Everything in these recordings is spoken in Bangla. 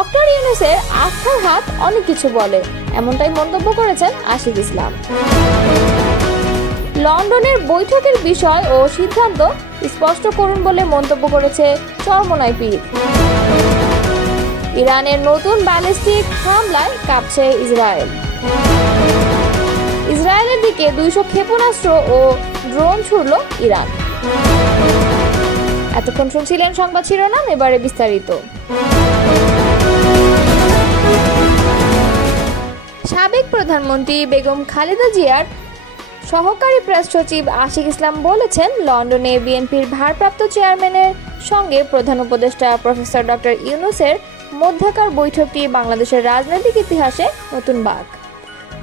ডক্টর ইউনূসের আস্থার হাত অনেক কিছু বলে, এমনটাই মন্তব্য করেছেন আশিক ইসলাম। লন্ডনের বৈঠকের বিষয় ও সিদ্ধান্ত স্পষ্ট করুন বলে মন্তব্য করেছে চরমোনাই পীর। ইরানের নতুন ব্যালিস্টিক হামলায় কাঁপছে ইসরায়েল। ইসরায়েলের দিকে 200 ক্ষেপণাস্ত্র ও ড্রোন ছুড়ল ইরান। এতক্ষণ শুনছিলেন সংবাদ শিরোনাম, এবারে বিস্তারিত। সাবেক প্রধানমন্ত্রী বেগম খালেদা জিয়ার সহকারী প্রেস সচিব আশিক ইসলাম বলেছেন, লন্ডনে বিএনপির ভারপ্রাপ্ত চেয়ারম্যানের সঙ্গে প্রধান উপদেষ্টা প্রফেসর ডক্টর ইউনূসের মধ্যকার বৈঠকটি বাংলাদেশের রাজনৈতিক ইতিহাসে নতুন বাঁক।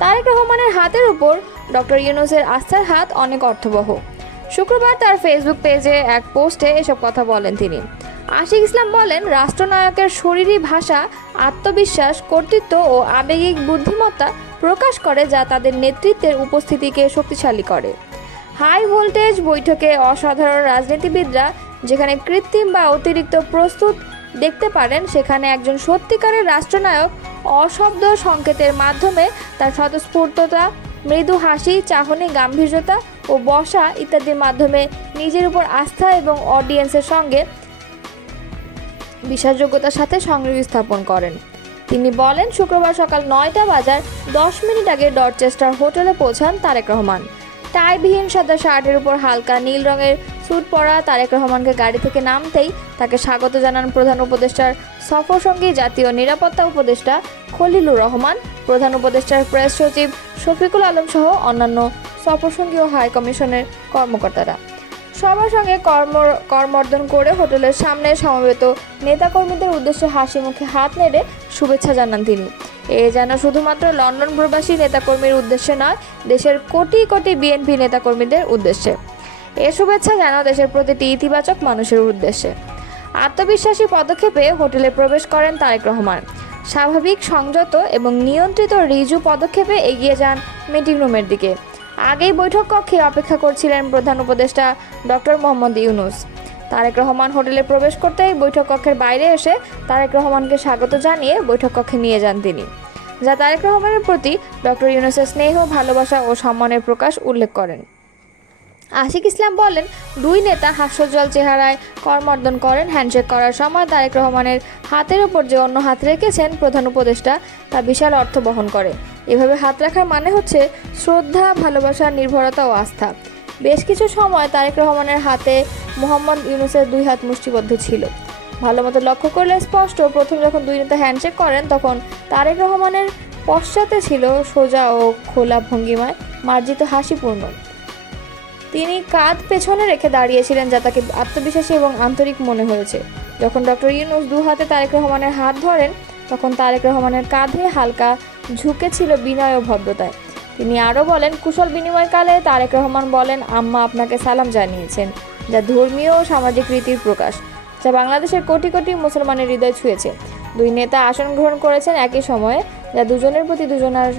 তারেক রহমানের হাতের উপর ডক্টর ইউনূসের আস্থার হাত অনেক অর্থবহ। শুক্রবার তার ফেসবুক পেজে এক পোস্টে এসব কথা বলেন তিনি। আশিক ইসলাম বলেন, রাষ্ট্রনায়কের শরীরী ভাষা আত্মবিশ্বাস, কর্তৃত্ব ও আবেগিক বুদ্ধিমত্তা প্রকাশ করে, যা তাদের নেতৃত্বের উপস্থিতিকে শক্তিশালী করে। হাই ভোল্টেজ বৈঠকে অসাধারণ রাজনীতিবিদরা যেখানে কৃত্রিম বা অতিরিক্ত প্রস্তুত দেখতে পারেন, সেখানে একজন সত্যিকারের রাষ্ট্রনায়ক অশব্দ সংকেতের মাধ্যমে তার স্বতঃস্ফূর্ততা, মৃদু হাসি, চাহনি, গাম্ভীর্যতা ও বসা ইত্যাদির মাধ্যমে নিজের উপর আস্থা এবং অডিয়েন্সের সঙ্গে বিশ্বাসযোগ্যতার সাথে সংযোগ স্থাপন করেন। তিনি বলেন, শুক্রবার সকাল 9টা বাজার 10 মিনিট আগে ডরচেস্টার হোটেলে পৌঁছান তারেক রহমান। টাইবিহীন সাদা শার্টের উপর হালকা নীল রঙের স্যুট পরা তারেক রহমানকে গাড়ি থেকে নামতেই তাকে স্বাগত জানান প্রধান উপদেষ্টার সফরসঙ্গী জাতীয় নিরাপত্তা উপদেষ্টা খলিলুর রহমান, প্রধান উপদেষ্টার প্রেস সচিব শফিকুল আলম সহ অন্যান্য সফরসঙ্গী ও হাই কমিশনের কর্মকর্তারা। সবার সঙ্গে করমর্দন করে হোটেলের সামনে সমবেত নেতাকর্মীদের উদ্দেশ্যে হাসি মুখে হাত নেড়ে শুভেচ্ছা জানান তিনি। এ যেন শুধুমাত্র লন্ডন প্রবাসী নেতাকর্মীর উদ্দেশ্যে নয়, দেশের কোটি কোটি বিএনপি নেতাকর্মীদের উদ্দেশ্যে। এ শুভেচ্ছা যেন দেশের প্রতিটি ইতিবাচক মানুষের উদ্দেশ্যে। আত্মবিশ্বাসী পদক্ষেপে হোটেলে প্রবেশ করেন তারেক রহমান। স্বাভাবিক, সংযত এবং নিয়ন্ত্রিত ঋজু পদক্ষেপে এগিয়ে যান মিটিং রুমের দিকে। আগেই বৈঠক কক্ষে অপেক্ষা করছিলেন প্রধান উপদেষ্টা ডক্টর মোহাম্মদ ইউনূস। তারেক রহমান হোটেলে প্রবেশ করতেই বৈঠক কক্ষের বাইরে এসে তারেক রহমানকে স্বাগত জানিয়ে বৈঠক কক্ষে নিয়ে যান তিনি, যা তারেক রহমানের প্রতি ডক্টর ইউনূসের স্নেহ, ভালোবাসা ও সম্মানের প্রকাশ উল্লেখ করেন। আশিক ইসলাম বলেন, দুই নেতা হাস্যোজ্জ্বল চেহারায় করমর্দন করেন। হ্যান্ডশেক করার সময় তারেক রহমানের হাতের ওপর যে অন্য হাত রেখেছেন প্রধান উপদেষ্টা, তা বিশাল অর্থ বহন করে। এভাবে হাত রাখার মানে হচ্ছে শ্রদ্ধা, ভালোবাসা, নির্ভরতা ও আস্থা। বেশ কিছু সময় তারেক রহমানের হাতে মোহাম্মদ ইউনূসের দুই হাত মুষ্টিবদ্ধ ছিল। ভালোমতো লক্ষ্য করলে স্পষ্ট, প্রথম যখন দুই নেতা হ্যান্ডশেক করেন তখন তারেক রহমানের পশ্চাতে ছিল সোজা ও খোলা ভঙ্গিমায় মার্জিত হাসিপূর্ণ। তিনি কাঁধ পেছনে রেখে দাঁড়িয়েছিলেন, যা তাকে আত্মবিশ্বাসী এবং আন্তরিক মনে হয়েছে। যখন ডক্টর ইউনূস দু হাতে তারেক রহমানের হাত ধরেন, তখন তারেক রহমানের কাঁধে হালকা ঝুঁকে ছিল বিনয় ও ভদ্রতায়। তিনি আরও বলেন, কুশল বিনিময়কালে তারেক রহমান বলেন, আম্মা আপনাকে সালাম জানিয়েছেন, যা ধর্মীয় ও সামাজিক রীতির প্রকাশ, যা বাংলাদেশের কোটি কোটি মুসলমানের হৃদয় ছুঁয়েছে। দুই নেতা আসন গ্রহণ করেছেন একই সময়ে, যা দুজনের প্রতি দুজনের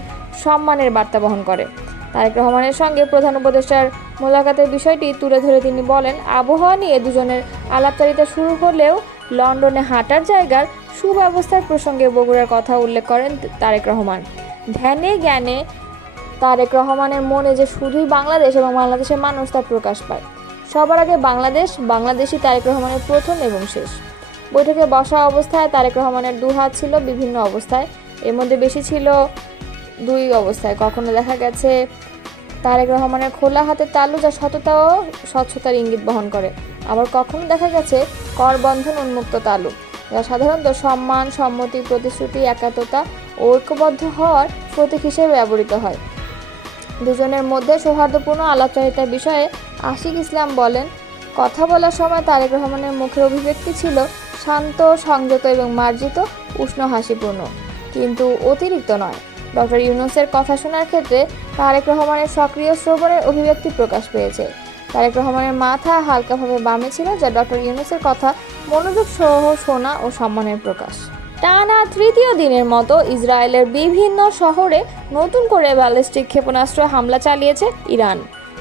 সম্মানের বার্তা বহন করে। তারেক রহমানের সঙ্গে প্রধান উপদেষ্টার মোলাকাতের বিষয়টি তুলে ধরে তিনি বলেন, আবহাওয়া নিয়ে দুজনের আলাপচারিতা শুরু হলেও লন্ডনে হাঁটার জায়গার সুব্যবস্থার প্রসঙ্গে বগুড়ার কথা উল্লেখ করেন তারেক রহমান। ধ্যানে জ্ঞানে তারেক রহমানের মনে যে শুধুই বাংলাদেশ এবং বাংলাদেশের মানুষ, তা প্রকাশ পায়। সবার আগে বাংলাদেশ, বাংলাদেশই তারেক রহমানের প্রথম এবং শেষ। বৈঠকে বসা অবস্থায় তারেক রহমানের দু হাত ছিল বিভিন্ন অবস্থায়, এর মধ্যে বেশি ছিল দুই অবস্থায়। কখনো দেখা গেছে তারেক রহমানের খোলা হাতের তালু, যা সততা ও স্বচ্ছতার ইঙ্গিত বহন করে। আবার কখনো দেখা গেছে করবন্ধন উন্মুক্ত তালু, যা সাধারণত সম্মান, সম্মতি, প্রতিশ্রুতি, একাত্মতা ও ঐক্যবদ্ধ হওয়ার প্রতীক হিসেবে ব্যবহৃত হয়। দুজনের মধ্যে সৌহার্দ্যপূর্ণ আলাপচারিতার বিষয়ে আশিক ইসলাম বলেন, কথা বলার সময় তারেক রহমানের মুখের অভিব্যক্তি ছিল শান্ত, সংযত এবং মার্জিত, উষ্ণ, হাসিপূর্ণ, কিন্তু অতিরিক্ত নয়। ডক্টর ইউনূসের কথা শোনার ক্ষেত্রে তারেক রহমানের সক্রিয় শ্রবণের অভিব্যক্তি প্রকাশ পেয়েছে। তারেক রহমানের মাথা হালকাভাবে বামে ছিল, যা ডক্টর ইউনূসের কথা মনোযোগ সহ শোনা ও সম্মানের প্রকাশ। টানা তৃতীয় দিনের মতো ইসরায়েলের বিভিন্ন শহরে নতুন করে ব্যালিস্টিক ক্ষেপণাস্ত্র হামলা চালিয়েছে ইরান।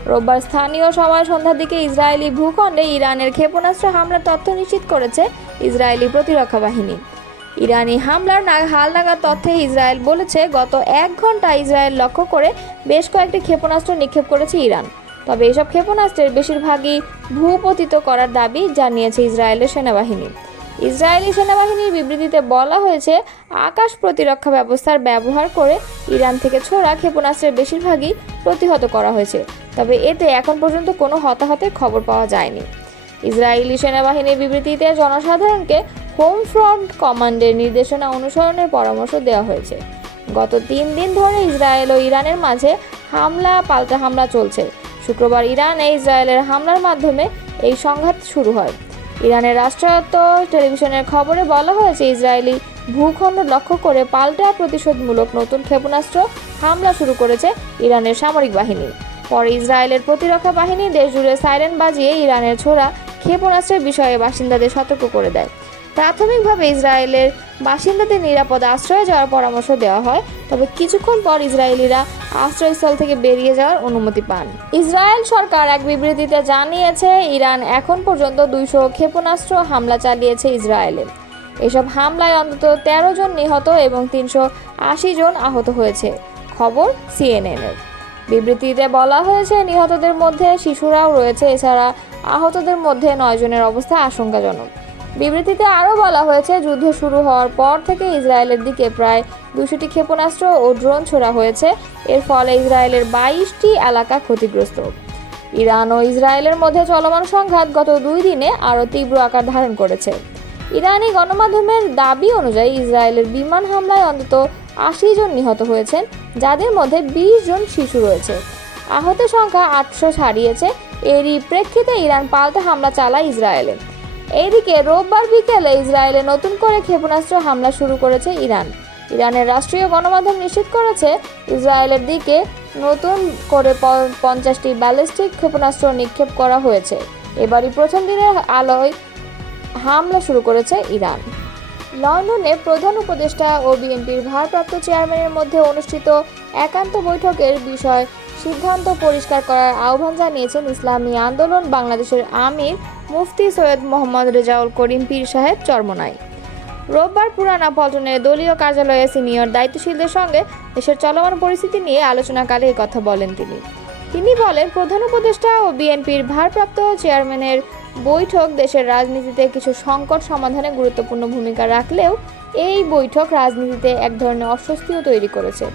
রোববার স্থানীয় সময় সন্ধ্যার দিকে ইসরায়েলি ভূখণ্ডে ইরানের ক্ষেপণাস্ত্র হামলার তথ্য নিশ্চিত করেছে ইসরায়েলি প্রতিরক্ষা বাহিনী। ইরানি হামলার হালনাগাদ তথ্যে ইসরায়েল বলেছে, গত 1 ঘন্টা ইসরায়েল লক্ষ্য করে বেশ কয়েকটি ক্ষেপণাস্ত্র নিক্ষেপ করেছে ইরান। তবে এসব ক্ষেপণাস্ত্রের বেশিরভাগই ভূপতিত করার দাবি জানিয়েছে ইসরায়েলের সেনাবাহিনী। ইসরায়েলি সেনাবাহিনীর বিবৃতিতে বলা হয়েছে, আকাশ প্রতিরক্ষা ব্যবস্থার ব্যবহার করে ইরান থেকে ছোড়া ক্ষেপণাস্ত্রের বেশিরভাগই প্রতিহত করা হয়েছে। তবে এতে এখন পর্যন্ত কোনো হতাহতের খবর পাওয়া যায়নি। ইসরায়েলি সেনাবাহিনীর বিবৃতিতে জনসাধারণকে হোম ফ্রন্ট কমান্ডের নির্দেশনা অনুসরণের পরামর্শ দেওয়া হয়েছে। গত 3 দিন ধরে ইসরায়েল ও ইরানের মাঝে পাল্টা হামলা চলছে। শুক্রবার ইরানে ইসরায়েলের হামলার মাধ্যমে এই সংঘাত শুরু হয়। ইরানের রাষ্ট্রায়ত্ত টেলিভিশনের খবরে বলা হয়েছে, ইসরায়েলি ভূখণ্ড লক্ষ্য করে পাল্টা প্রতিশোধমূলক নতুন ক্ষেপণাস্ত্র হামলা শুরু করেছে ইরানের সামরিক বাহিনী। পরে ইসরায়েলের প্রতিরক্ষা বাহিনী দেশজুড়ে সাইরেন বাজিয়ে ইরানের ছোড়া ক্ষেপণাস্ত্রের বিষয়ে বাসিন্দাদের সতর্ক করে দেয়। প্রাথমিকভাবে ইসরায়েলের বাসিন্দাদের নিরাপদ আশ্রয়ে যাওয়ার পরামর্শ দেওয়া হয়, তবে কিছুক্ষণ পর ইসরায়েলিরা আশ্রয়স্থল থেকে বেরিয়ে যাওয়ার অনুমতি পান। ইসরায়েল সরকার এক বিবৃতিতে জানিয়েছে, ইরান এখন পর্যন্ত 200 ক্ষেপণাস্ত্র হামলা চালিয়েছে ইসরায়েলে। এসব হামলায় অন্তত 13 জন নিহত এবং 380 জন আহত হয়েছে, খবর CNN-এর। বিবৃতিতে বলা হয়েছে, নিহতদের মধ্যে শিশুরাও রয়েছে। এছাড়া আহতদের মধ্যে 9 জনের অবস্থা আশঙ্কাজনক। বিবৃতিতে আরও বলা হয়েছে, যুদ্ধ শুরু হওয়ার পর থেকে ইসরায়েলের দিকে প্রায় 200টি ক্ষেপণাস্ত্র ও ড্রোন ছোড়া হয়েছে। এর ফলে ইসরায়েলের 22টি এলাকা ক্ষতিগ্রস্ত। ইরান ও ইসরায়েলের মধ্যে চলমান সংঘাত গত 2 দিনে আরও তীব্র আকার ধারণ করেছে। ইরানি গণমাধ্যমের দাবি অনুযায়ী ইসরায়েলের বিমান হামলায় অন্তত 80 জন নিহত হয়েছেন, যাদের মধ্যে 20 জন শিশু রয়েছে। আহতের সংখ্যা 800 ছাড়িয়েছে। এরই প্রেক্ষিতে ইরান পাল্টা হামলা চালায় ইসরায়েলে। এদিকে রোববার বিকেলে ইসরায়েলে নতুন করে ক্ষেপণাস্ত্র হামলা শুরু করেছে ইরান। ইরানের রাষ্ট্রীয় গণমাধ্যম নিশ্চিত করেছে, ইসরায়েলের দিকে নতুন করে 50টি ব্যালিস্টিক ক্ষেপণাস্ত্র নিক্ষেপ করা হয়েছে। এবারই প্রথম দিনের আলোয় হামলা শুরু করেছে ইরান। লন্ডনে প্রধান উপদেষ্টা ও বিএনপির ভারপ্রাপ্ত চেয়ারম্যানের মধ্যে অনুষ্ঠিত একান্ত বৈঠকের বিষয় সিদ্ধান্ত পরিষ্কার করার আহ্বান জানিয়েছেন ইসলামী আন্দোলন বাংলাদেশের আমির মুফতি সৈয়দ মোহাম্মদ রেজাউল করিম পীর সাহেব চরমোনাই। রোববার পুরানা পল্টনের দলীয় কার্যালয়ে সিনিয়র দায়িত্বশীলদের সঙ্গে দেশের চলমান পরিস্থিতি নিয়ে আলোচনাকালে এই কথা বলেন তিনি বলেন, প্রধান উপদেষ্টা ও বিএনপির ভারপ্রাপ্ত চেয়ারম্যানের বৈঠক দেশের রাজনীতিতে কিছু সংকট সমাধানে গুরুত্বপূর্ণ ভূমিকা রাখলেও এই বৈঠক রাজনীতিতে এক ধরনের অস্বস্তিও তৈরি করেছে।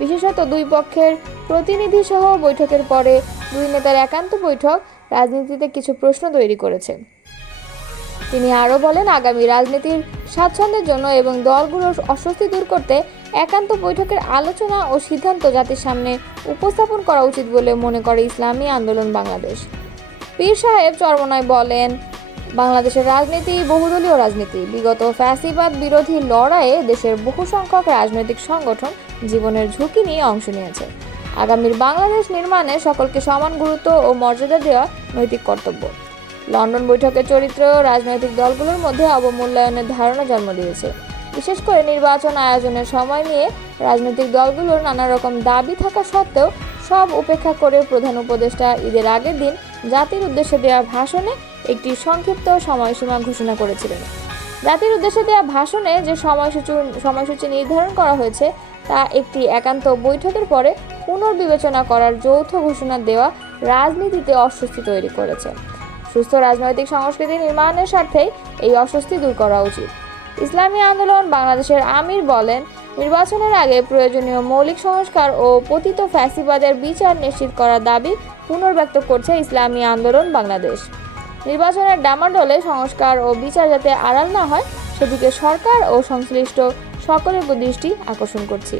বিশেষত 2 পক্ষের প্রতিনিধি সহ বৈঠকের পরে 2 নেতার একান্ত বৈঠক রাজনীতিতে কিছু প্রশ্ন তৈরি করেছে। তিনি আরও বলেন, আগামী রাজনীতির স্বাচ্ছন্দ্যের জন্য এবং দলগুলোর অস্বস্তি দূর করতে একান্ত বৈঠকের আলোচনা ও সিদ্ধান্ত জাতির সামনে উপস্থাপন করা উচিত বলে মনে করে ইসলামী আন্দোলন বাংলাদেশ। পীর সাহেব চরমোনাই বলেন, বাংলাদেশের রাজনীতি বহুদলীয় রাজনীতি। বিগত ফ্যাসিবাদ বিরোধী লড়াইয়ে দেশের বহু সংখ্যক রাজনৈতিক সংগঠন জীবনের ঝুঁকি নিয়ে অংশ নিয়েছে। আগামীর বাংলাদেশ নির্মাণে সকলকে সমান গুরুত্ব ও মর্যাদা দেওয়া নৈতিক কর্তব্য। লন্ডন বৈঠকের চরিত্র রাজনৈতিক দলগুলোর মধ্যে অবমূল্যায়নের ধারণা জন্ম দিয়েছে। বিশেষ করে নির্বাচন আয়োজনের সময় নিয়ে রাজনৈতিক দলগুলোর নানা রকম দাবি থাকা সত্ত্বেও সব উপেক্ষা করে প্রধান উপদেষ্টা ঈদের আগের দিন জাতির উদ্দেশ্যে দেওয়া ভাষণে একটি সংক্ষিপ্ত সময়সীমা ঘোষণা করেছিলেন। জাতির উদ্দেশ্যে দেওয়া ভাষণে যে সময়সূচি নির্ধারণ করা হয়েছে তা একটি একান্ত বৈঠকের পরে পুনর্বিবেচনা করার যৌথ ঘোষণা দেওয়া রাজনীতিতে অস্বস্তি তৈরি করেছে। সুস্থ রাজনৈতিক সংস্কৃতি নির্মাণের স্বার্থেই এই অস্বস্তি দূর করা উচিত। ইসলামী আন্দোলন বাংলাদেশের আমির বলেন, নির্বাচনের আগে প্রয়োজনীয় মৌলিক সংস্কার ও পতিত ফ্যাসিবাদের বিচার নিশ্চিত করার দাবি পুনর্ব্যক্ত করছে ইসলামী আন্দোলন বাংলাদেশ। নির্বাচনের ডামাডোলে সংস্কার ও বিচার যাতে আড়াল না হয় সেদিকে সরকার ও সংশ্লিষ্ট সকলের দৃষ্টি আকর্ষণ করছি।